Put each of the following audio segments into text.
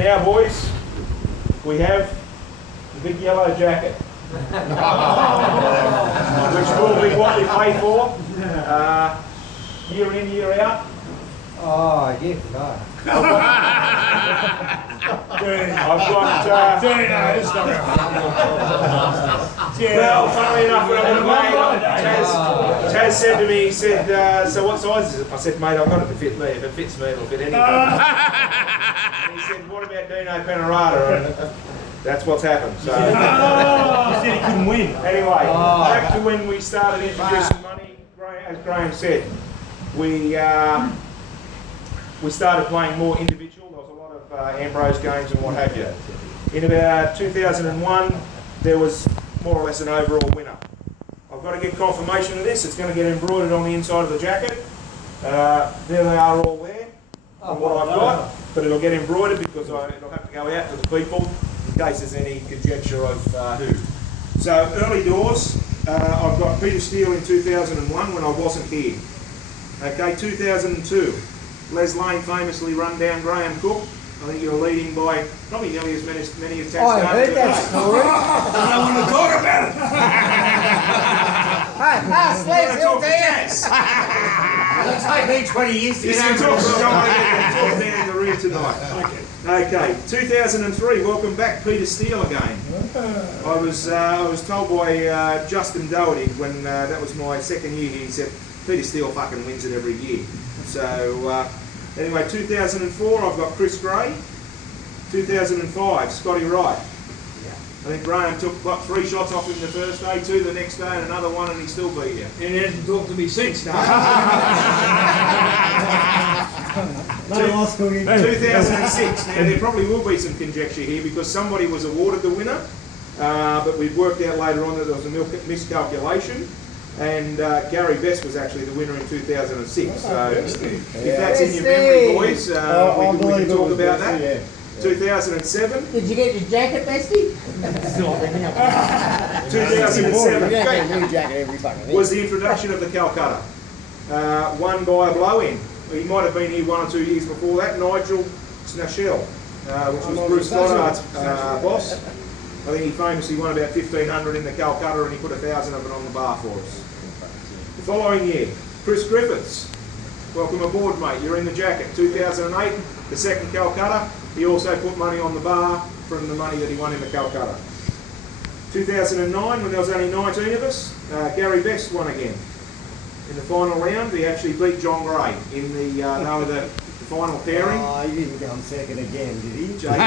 now, boys, we have the big yellow jacket, which will be what we pay for year in, year out. Oh, yes, no. I've got well, funnily enough, when I went away, Taz said to me, he said, so what size is it? I said, mate, I've got it to fit me. If it fits me, it'll fit anyone. And he said, what about Dino Panorata? And that's what's happened. So, he said he couldn't win. Anyway, back to when we started introducing money, as Graham said, we started playing more individual. There was a lot of Ambrose games and what have you. In about 2001, there was more or less an overall winner. I've got to get confirmation of this. It's going to get embroidered on the inside of the jacket. There they are all there from what I've got, but it'll get embroidered because it'll have to go out to the people in case there's any conjecture of who. So early doors, I've got Peter Steele in 2001 when I wasn't here. Okay, 2002. Les Lane famously run down Graham Cook. I think you're leading by probably nearly as many as Taz. I heard that story. I don't want to talk about it. Hey, Les, he'll dance. It'll take me 20 years to Yes, get talk over it. down in the rear tonight. Okay, 2003. Welcome back, Peter Steele again. I was told by Justin Doherty when that was my second year. He said Peter Steele fucking wins it every year. So anyway, 2004 I've got Chris Gray. 2005 Scotty Wright. I think Graham took what, 3 shots off him the first day, 2 the next day, and another 1, and he still beat you. And he hasn't talked to me since. No. 2006. Now there probably will be some conjecture here because somebody was awarded the winner, but we've worked out later on that there was a miscalculation. And Gary Best was actually the winner in 2006. So if that's in your memory, boys, we can talk about that. Yeah. 2007. Did you get your jacket, Bestie? 2007 was the introduction of the Calcutta. Won by a blow-in. He might have been here 1 or 2 years before that. Nigel Snashell, which was Bruce Stoddard's boss. I think he famously won about 1,500 in the Calcutta and he put 1,000 of it on the bar for us. The following year, Chris Griffiths. Welcome aboard, mate. You're in the jacket. 2008, the second Calcutta. He also put money on the bar from the money that he won in the Calcutta. 2009, when there was only 19 of us, Gary Best won again. In the final round, he actually beat John Gray in the final pairing. Oh, he didn't come second again, did he? JG.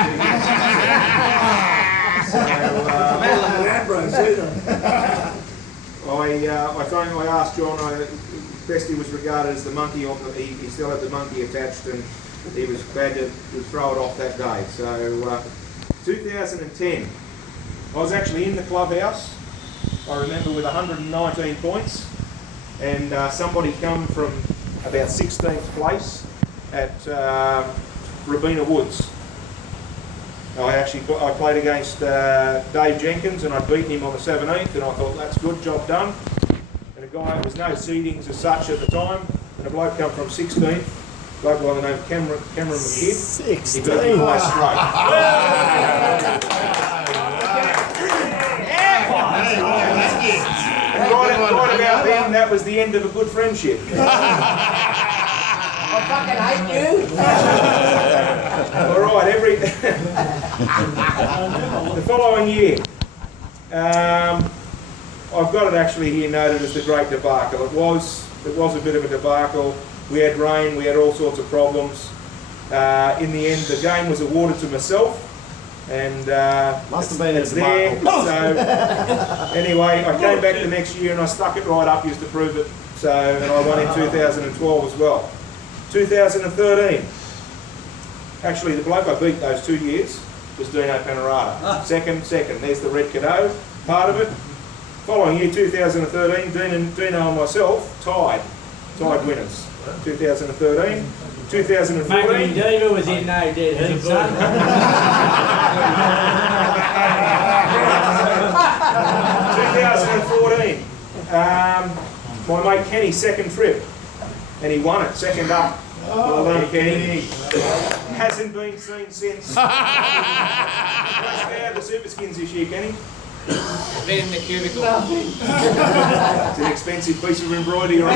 I asked John, Bestie was regarded as the monkey on the, he still had the monkey attached and he was glad to throw it off that day. So 2010, I was actually in the clubhouse, I remember, with 119 points, and somebody come from about 16th place at Rabina Woods. I played against Dave Jenkins and I'd beaten him on the 17th, and I thought that's good, job done. And a guy, there was no seedings as such at the time, and a bloke come from 16th, a bloke by the name of Cameron McKidd. 16. He beat me by straight. Right about then, that was the end of a good friendship. I fucking hate you. All right, the following year, I've got it actually here noted as the Great Debacle. It was a bit of a debacle. We had rain, we had all sorts of problems. In the end, the game was awarded to myself, and Must have been it's there. So anyway, I came back the next year and I stuck it right up just to prove it. So, and I won in 2012 as well. 2013. Actually, the bloke I beat those 2 years was Dino Panorata. Second. There's the red cadeau part of it. Following year, 2013, Dino and myself tied winners. 2013. 2014. Maybe Diva was in no dead heat, son. 2014. My mate Kenny, second trip, and he won it, second up. Well done, Kenny. Hasn't been seen since. How the super skins this year, Kenny? Been in the cubicle. It's an expensive piece of embroidery. But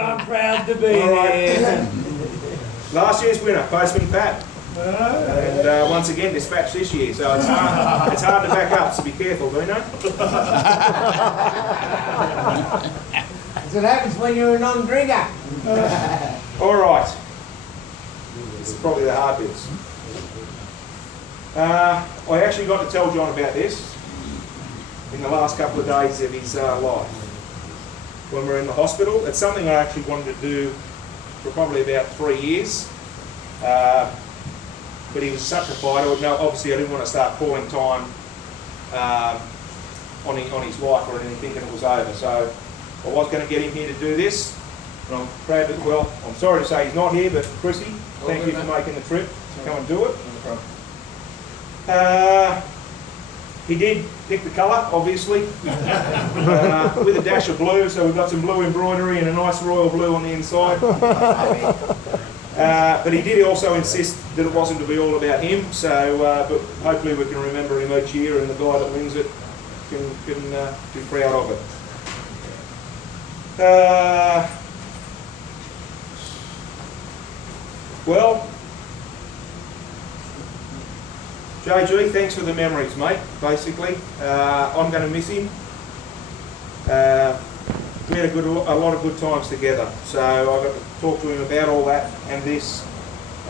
I'm proud to be All right. there. Last year's winner, Postman Pat. And once again dispatched this year, so it's hard to back up, so be careful, Dino. That's what happens when you're a non-drinker. Alright. This is probably the hard bits. I actually got to tell John about this in the last couple of days of his life. When we were in the hospital. It's something I actually wanted to do for probably about 3 years. But he was such a fighter. No, obviously I didn't want to start pouring time on his wife or anything thinking it was over. So I was going to get him here to do this. And I'm proud that, well, I'm sorry to say he's not here, but Chrissy, thank you for making the trip to come and do it. He did pick the colour, obviously, with a dash of blue, so we've got some blue embroidery and a nice royal blue on the inside. But he did also insist that it wasn't to be all about him, so but hopefully we can remember him each year and the guy that wins it can be proud of it. Well, JG, thanks for the memories, mate, basically. I'm going to miss him. We had a lot of good times together, so I got to talk to him about all that and this,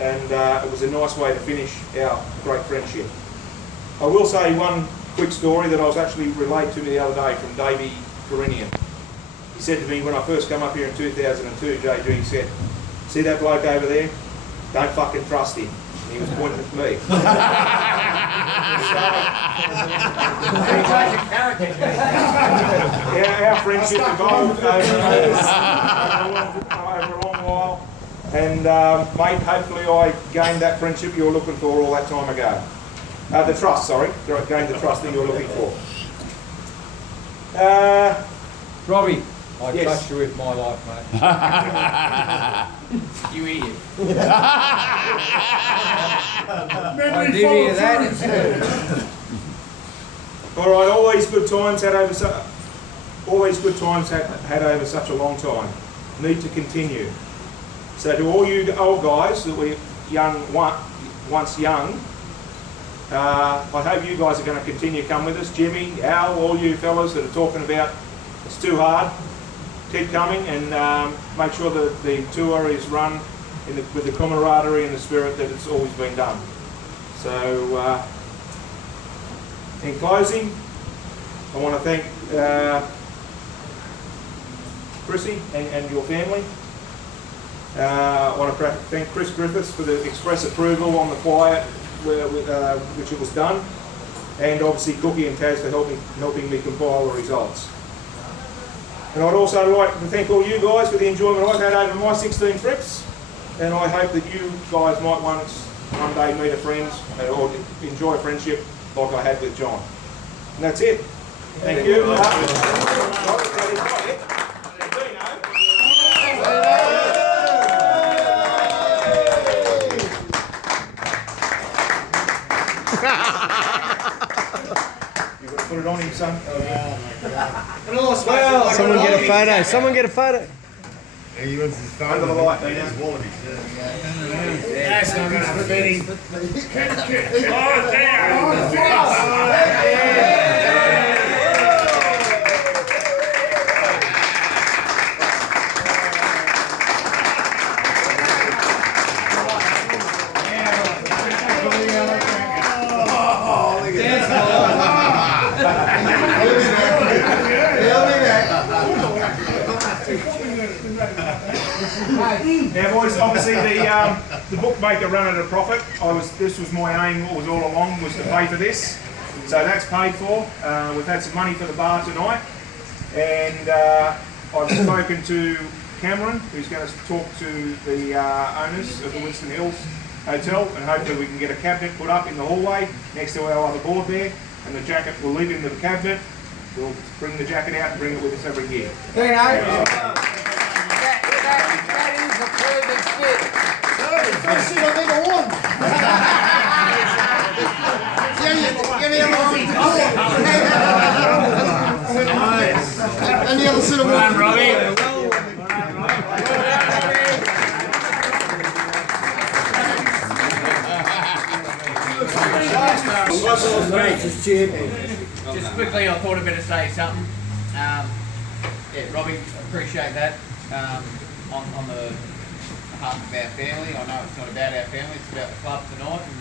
and it was a nice way to finish our great friendship. I will say one quick story that I was actually relayed to me the other day from Davey Corinian. He said to me when I first came up here in 2002, JG said, "See that bloke over there? Don't fucking trust him." And he was pointing at me. Our friendship evolved over a long while, and mate, hopefully I gained that friendship you were looking for all that time ago. The trust, sorry, gained the trust that you were looking for. Robbie, I Yes. trust you with my life, mate. You idiot. I did hear that. All right, all these good times had over such a long time need to continue. So to all you old guys that were once young, I hope you guys are going to continue to come with us. Jimmy, Al, all you fellas that are talking about it's too hard, keep coming and make sure that the tour is run with the camaraderie and the spirit that it's always been done. So in closing, I want to thank Chrissy and your family. I want to thank Chris Griffiths for the express approval on the quiet which it was done, and obviously Cookie and Taz for helping me compile the results. And I'd also like to thank all you guys for the enjoyment I've had over my 16 trips, and I hope that you guys might one day meet a friend or enjoy a friendship like I had with John. And that's it. Thank you. You've got to put it on him, son. Someone get a photo. Someone get a photo. He wants his phone. Under the light, don't you? His wallet. That's not going to fit him. Now boys, obviously the bookmaker ran at a profit. This was my aim all along, was to pay for this. So that's paid for. We've had some money for the bar tonight, and I've spoken to Cameron, who's going to talk to the owners of the Winston Hills Hotel, and hopefully we can get a cabinet put up in the hallway next to our other board there, and the jacket will live in the cabinet. We'll bring the jacket out and bring it with us every year. That is First shit I've ever won. And the other sit Come on, Robbie. Just quickly, I thought I'd better say something. Yeah, Robbie, appreciate that. On the behalf of our family, I know it's not about our family, it's about the club tonight and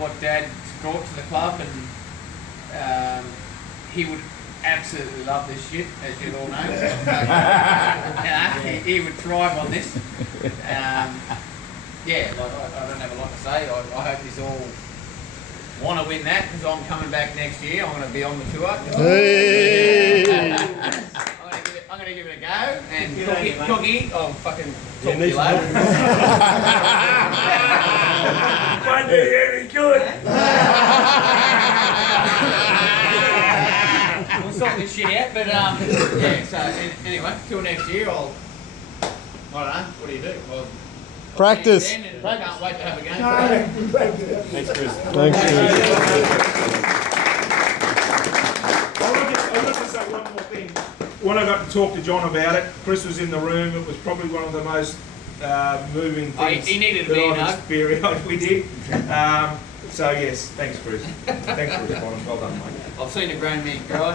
what Dad brought to the club, and he would absolutely love this shit, as you all know. He would thrive on this. Yeah, like, I don't have a lot to say. I hope you all want to win that, because I'm coming back next year. I'm going to be on the tour. Hey. I'm going to give it a go. And Cookie, I'll fucking talk to you later. Won't do any good. We'll sort this shit out, but yeah, so anyway, till next year, I don't know, what do you do? Well, Practice. I can't wait to have a game. Thanks, Chris. I want to say one more thing. When I got to talk to John about it, Chris was in the room. It was probably one of the most moving things He needed a that big I've hug. experienced. We did. So yes, thanks, Chris. Thanks for responding. Well done, mate. I've seen a grown man cry.